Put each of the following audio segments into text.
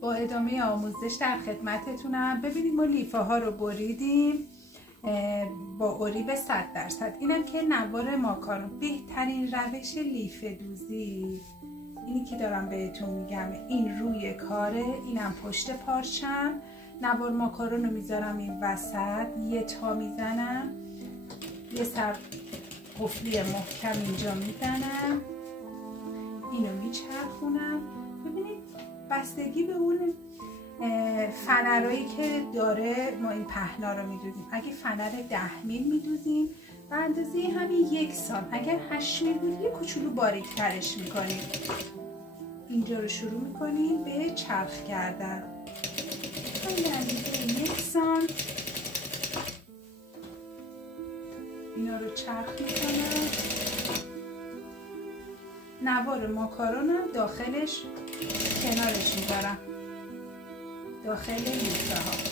با ادامه آموزش در خدمتتونم. ببینید ما لیفه ها رو بریدیم با اریب 100%. اینم که نوار ماکارون. بهترین روش لیفه دوزی اینی که دارم بهتون میگم، این روی کاره، اینم پشت پارچم. نوار ماکارون رو میذارم این وسط، یه تا میزنم، یه سر قفلی محکم اینجا میزنم، اینو میچرخونم. ببینید بستگی به اون فنرایی که داره ما این پهنا رو میدوزیم. اگه فنر 10 میل میدوزیم به اندازه همین 1 سانت، اگر 8 میل بود یه کوچولو باریک ترش میکنیم. اینجا رو شروع میکنیم به چرخ کردن به اندازه 1 سانت. اینا رو چرخ میکنم. نوار ماکارونم داخلش کنارش میذارم، داخل لیفه ها.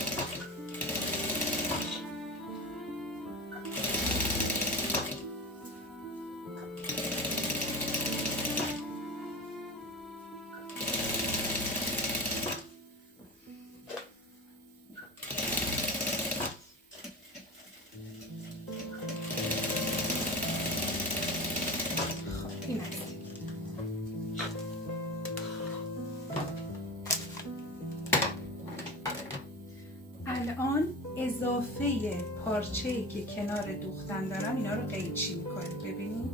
الان اضافه پارچه‌ای که کنار دوختن دارم اینا رو قیچی میکنیم. ببینید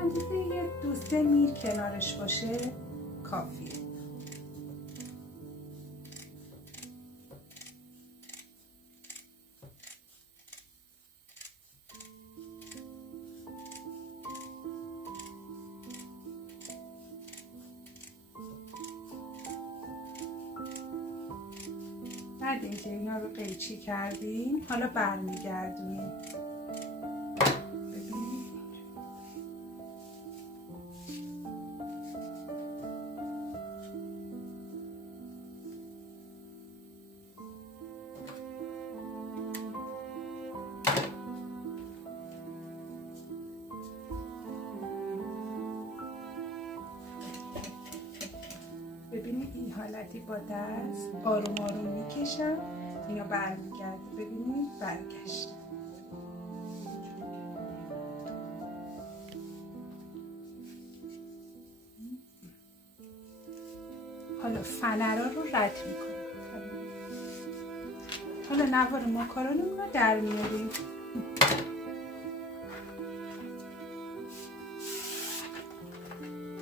اندازه 2-3 میل کنارش باشه کافیه. بعد اینکه اینا رو قیچی کردیم حالا برمیگردونیم. ببینید ببینید این حالتی با دست آروم آروم میکشم، اینا برمیگرده. ببینید برگشت. حالا فنرا رو رد میکنیم. حالا نوار ماکارونمون رو در میاریم.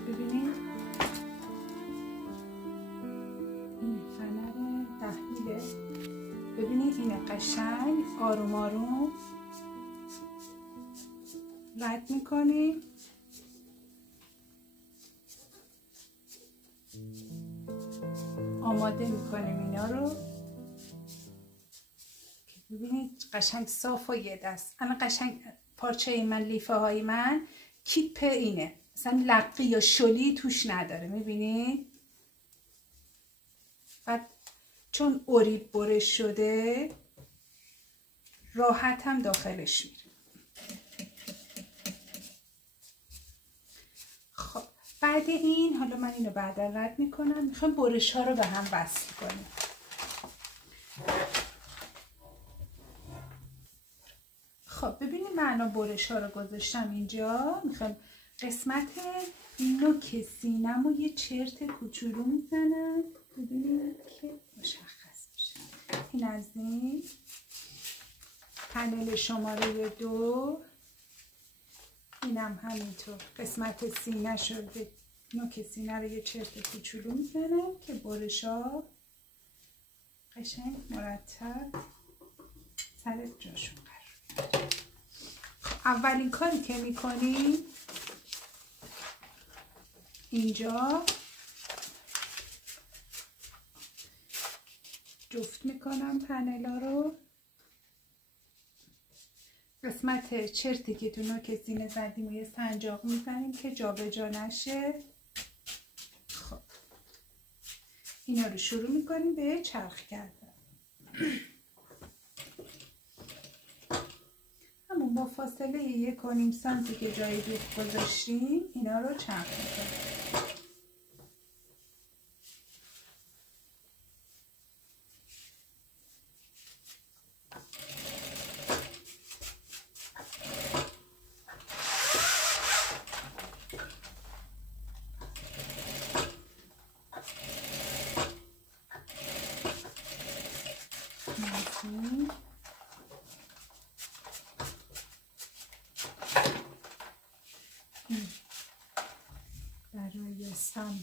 ببینید ببینید اینه قشنگ آروم آروم رد میکنیم. آماده میکنیم اینا رو که ببینید قشنگ صاف و یه دست. الان قشنگ پارچه من، لیفه های من کیپ اینه، مثلا لقی یا شلی توش نداره. میبینید بعد چون اریب برش شده راحت هم داخلش میره. خب بعد این حالا من اینو بعدا رد میکنم. میخوام برش ها رو به هم وصل کنیم. خب ببینید من الان برش ها رو گذاشتم اینجا. میخوام قسمت نوک سینه‌مو یه چرت کوچولو میزنم. ببینید که مشخص بشه. این از این پنل شماره 2، اینم همینطور قسمت سینه شده. نوک سینه رو یه چرت کوچولو میزنم که برشا قشنگ مرتب سر جاشون قرار بگیره. اولین کاری که میکنیم اینجا جفت میکنم پنلا رو. قسمت چرتی که تو نوک سینه زدیم و یه سنجاق میزنیم که جا به جا نشه. خب اینا رو شروع میکنیم به چرخ کردن. همون با فاصله 1.5 سانتی که جای دوخت گذاشتیم اینا رو چرخ میکنیم.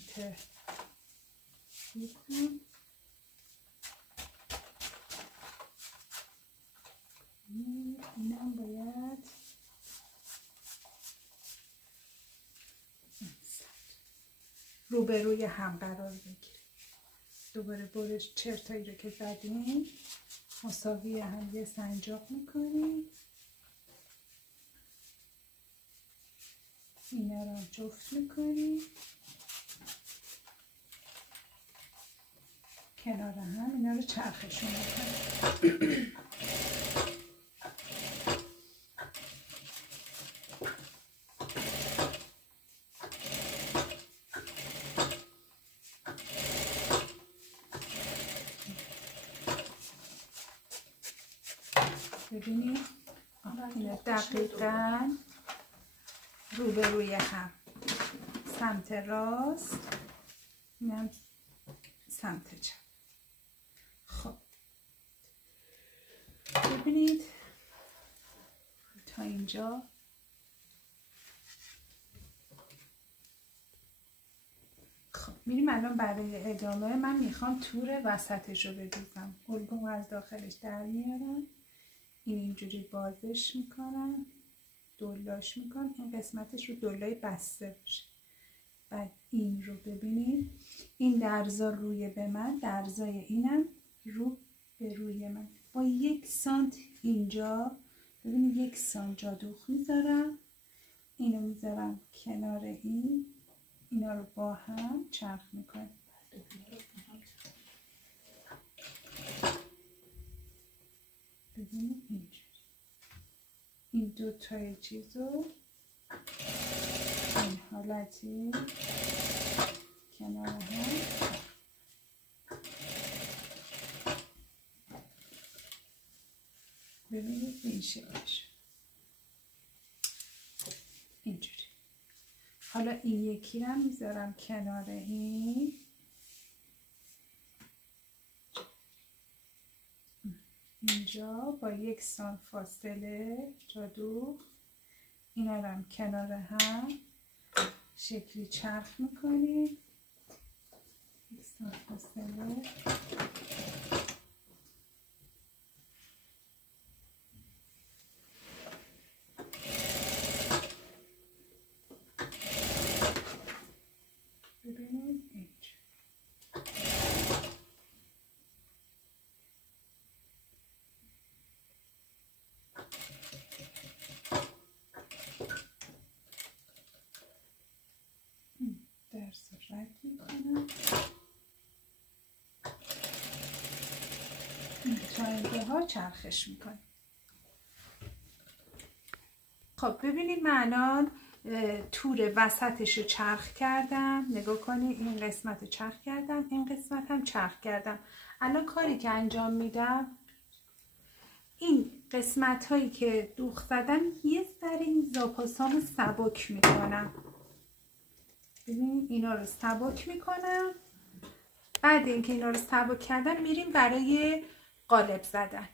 سمت اینم باید روبروی هم قرار بگیره. دوباره برش چرتایی رو که زدیم مساوی هم یه سنجاق میکنیم. اینا رو جفت میکنیم کنار هم. اینا رو چرخشون میکنیم. ببینید اینا دقیقاً روبروی هم، سمت راست اینم سمت چپ. خب ببینید تا اینجا. خب میریم الان برای ادامه. من میخوام تور وسطش رو بدوزم. الگوم از داخلش در میارم، اینجوری بازش میکنم، دولاش میکنم، این قسمتش رو دولای بسته باشه. بعد این رو ببینید، این درزا روی به من، درزای اینم رو به روی من با 1 سانت اینجا. ببینید 1 سانت جا دوخ میذارم، اینو میذارم کنار این، اینا رو با هم چرخ میکنم. ببینید اینجوری این دو تای چیزو این حالتی کنار هم ببینید این شکلش اینجوری. حالا این یکی رو میذارم کنار این، اینجا با 1 سانت فاصله جا دوخت. اینا رو هم کنار هم شکلی چرخ میکنیم. 1 سانت فاصله ببینید اینجا. درس رد میکنم. تا اینجاها چرخش میکنم. خب ببینید من الان تور وسطش رو چرخ کردم. نگاه کنید این قسمت رو چرخ کردم، این قسمت هم چرخ کردم. الان کاری که انجام میدم، این قسمت هایی که دوخ زدم یه ذره این زاپاسام رو سبک میکنم. ببینید اینا رو سبک میکنم. بعد اینکه اینا رو سبک کردم میریم برای قالب زدن.